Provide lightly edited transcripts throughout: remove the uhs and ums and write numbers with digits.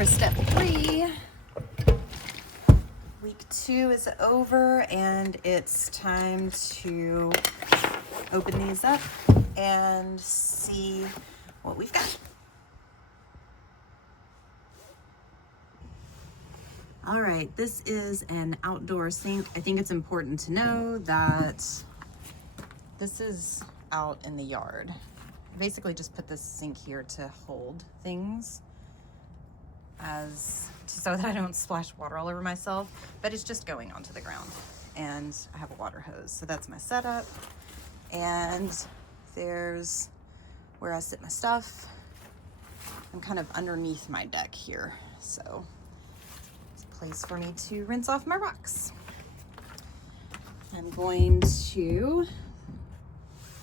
for step 3. Week 2 is over and it's time to open these up and see what we've got. All right, this is an outdoor sink. I think it's important to know that this is out in the yard. I basically just put this sink here to hold things so that I don't splash water all over myself, but it's just going onto the ground. And I have a water hose, so that's my setup. And there's where I sit my stuff. I'm kind of underneath my deck here, so place for me to rinse off my rocks. I'm going to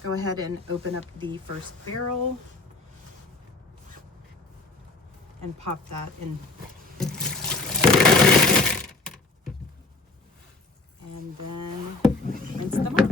go ahead and open up the first barrel and pop that in. And then rinse them off.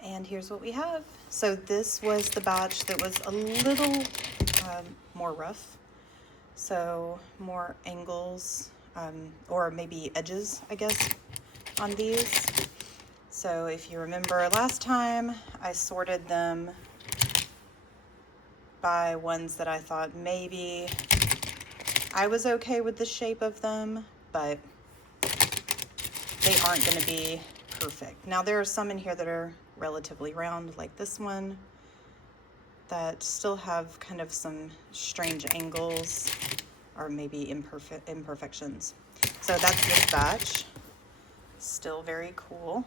And here's what we have. So this was the batch that was a little more rough. So more angles, or maybe edges, I guess, on these. So if you remember last time, I sorted them by ones that I thought maybe I was okay with the shape of them, but they aren't going to be perfect. Now there are some in here that are relatively round, like this one, that still have kind of some strange angles or maybe imperfections. So that's this batch. Still very cool.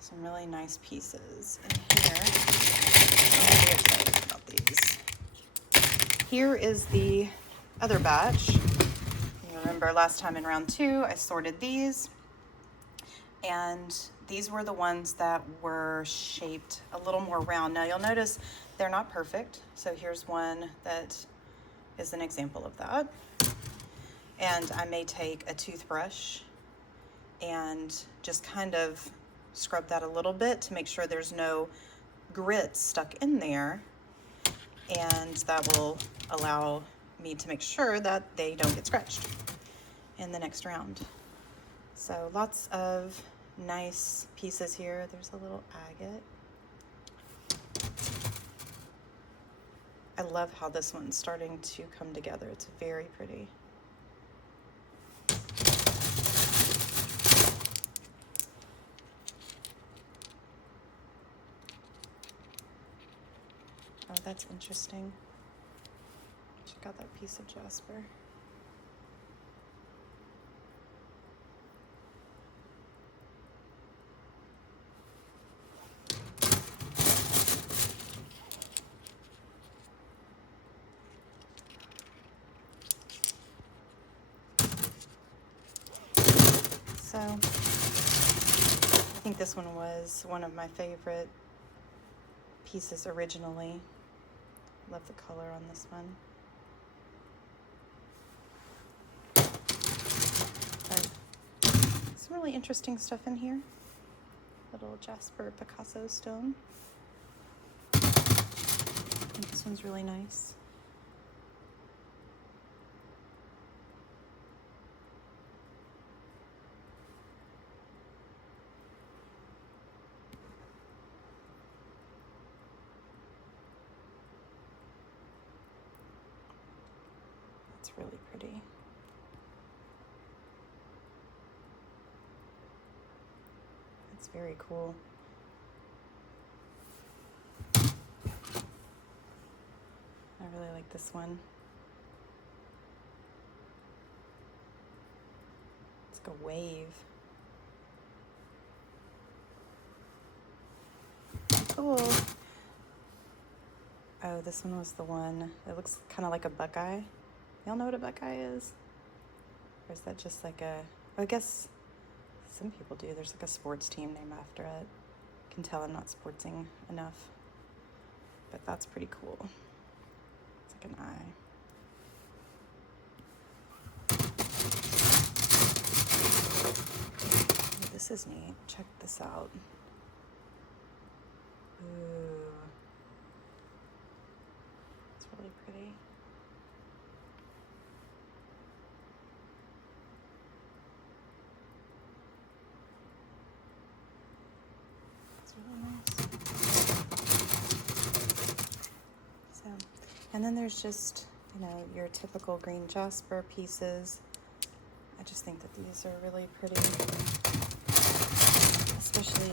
Some really nice pieces in here. I'm very excited about these. Here is the other batch. You remember last time in round 2, I sorted these, and these were the ones that were shaped a little more round. Now you'll notice they're not perfect. So here's one that is an example of that. And I may take a toothbrush and just kind of scrub that a little bit to make sure there's no grit stuck in there. And that will allow me to make sure that they don't get scratched in the next round. So lots of nice pieces here. There's a little agate. I love how this one's starting to come together. It's very pretty. Oh, that's interesting. Check out that piece of jasper. So I think this one was one of my favorite pieces originally. Love the color on this one. But some really interesting stuff in here. Little jasper Picasso stone. I think this one's really nice. It's really pretty. It's very cool. I really like this one. It's like a wave. Cool. Oh, this one was the one. It looks kind of like a buckeye. Y'all know what a buckeye is? Or is that just like a, I guess some people do. There's like a sports team named after it. You can tell I'm not sportsing enough, but that's pretty cool. It's like an eye. Oh, this is neat. Check this out. Ooh. It's really pretty. Really nice. So, and then there's just, you know, your typical green jasper pieces. I just think that these are really pretty, especially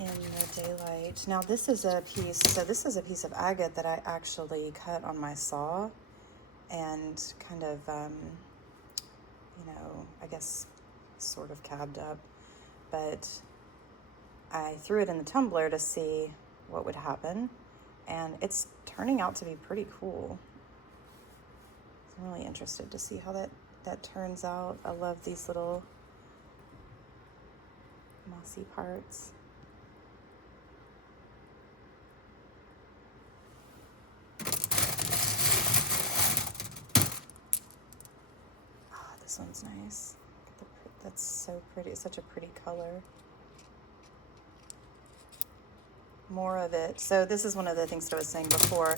in the daylight. Now this is a piece, so this is a piece of agate that I actually cut on my saw and kind of, you know, I guess sort of cabbed up, but I threw it in the tumbler to see what would happen, and it's turning out to be pretty cool. So I'm really interested to see how that turns out. I love these little mossy parts. Ah, this one's nice. That's so pretty. It's such a pretty color. More of it. So this is one of the things that I was saying before,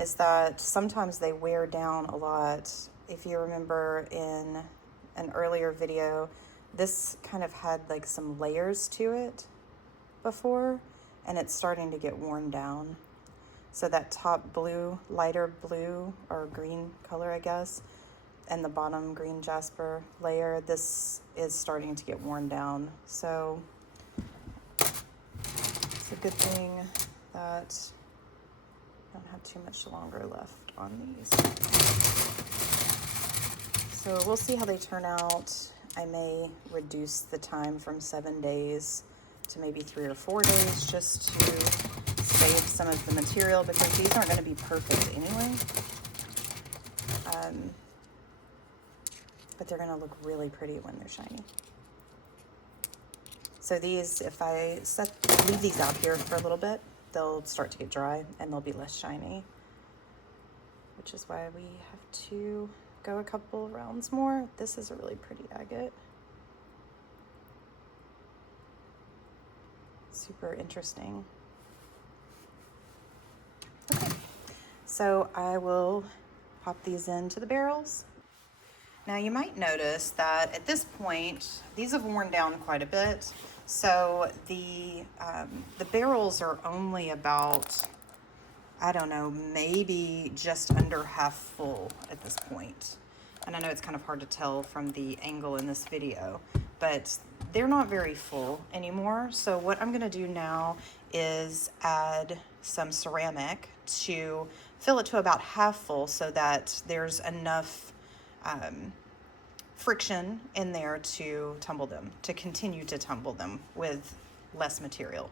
is that sometimes they wear down a lot. If you remember in an earlier video, this kind of had like some layers to it before, and it's starting to get worn down. So that top blue, lighter blue or green color, I guess, and the bottom green jasper layer, this is starting to get worn down. So it's a good thing that I don't have too much longer left on these. So we'll see how they turn out. I may reduce the time from 7 days to maybe 3 or 4 days just to save some of the material, because these aren't going to be perfect anyway. But they're going to look really pretty when they're shiny. So these, if I leave these out here for a little bit, they'll start to get dry and they'll be less shiny. which is why we have to go a couple of rounds more. This is a really pretty agate. Super interesting. Okay, so I will pop these into the barrels. Now you might notice that at this point, these have worn down quite a bit. So the barrels are only about, I don't know, maybe just under half full at this point. And I know it's kind of hard to tell from the angle in this video, but they're not very full anymore. So what I'm gonna do now is add some ceramic to fill it to about half full so that there's enough friction in there to tumble them, to continue to tumble them with less material.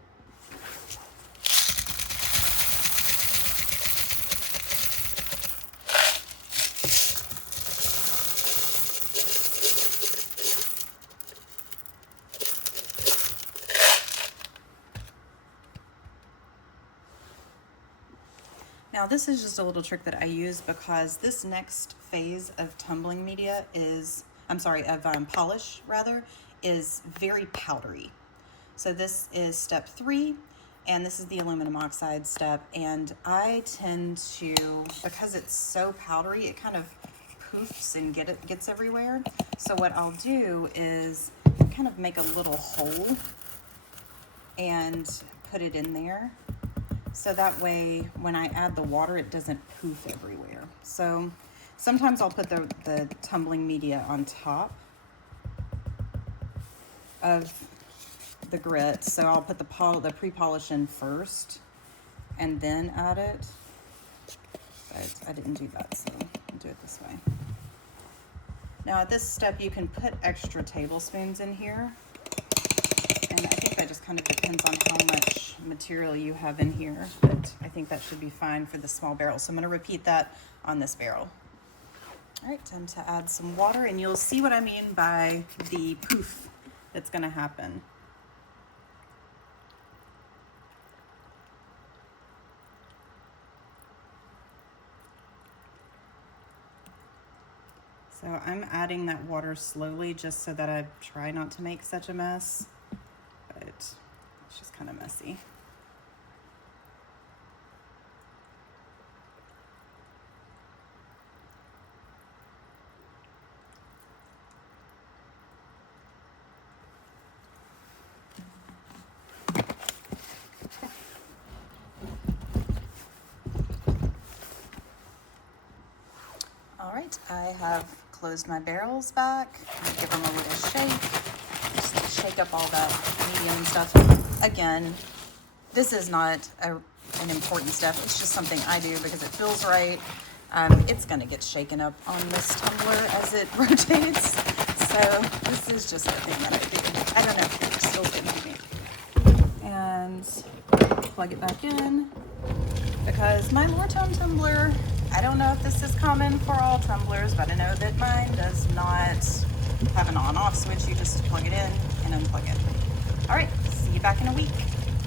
Now this is just a little trick that I use because this next phase of tumbling media is, polish rather, is very powdery. So this is step 3, and this is the aluminum oxide step. And I tend to, because it's so powdery, it kind of poofs and gets everywhere. So what I'll do is kind of make a little hole and put it in there. So that way, when I add the water, it doesn't poof everywhere. So sometimes I'll put the tumbling media on top of the grit. So I'll put the pre-polish in first and then add it. But I didn't do that, so I'll do it this way. Now at this step, you can put extra tablespoons in here. And I think that just kind of depends on how much material you have in here, but I think that should be fine for the small barrel. So I'm gonna repeat that on this barrel. All right, time to add some water, and you'll see what I mean by the poof that's gonna happen. So I'm adding that water slowly just so that I try not to make such a mess. But it's just kind of messy. All right, I have closed my barrels back. Give them a little shake. Just shake up all that medium stuff. Again, this is not an important step. It's just something I do because it feels right. It's gonna get shaken up on this tumbler as it rotates. So this is just a thing that I do. I don't know, it just feels good to me. And plug it back in because my Lortone tumbler, I don't know if this is common for all tumblers, but I know that mine does not have an on-off switch. You just plug it in and unplug it. All right, see you back in a week.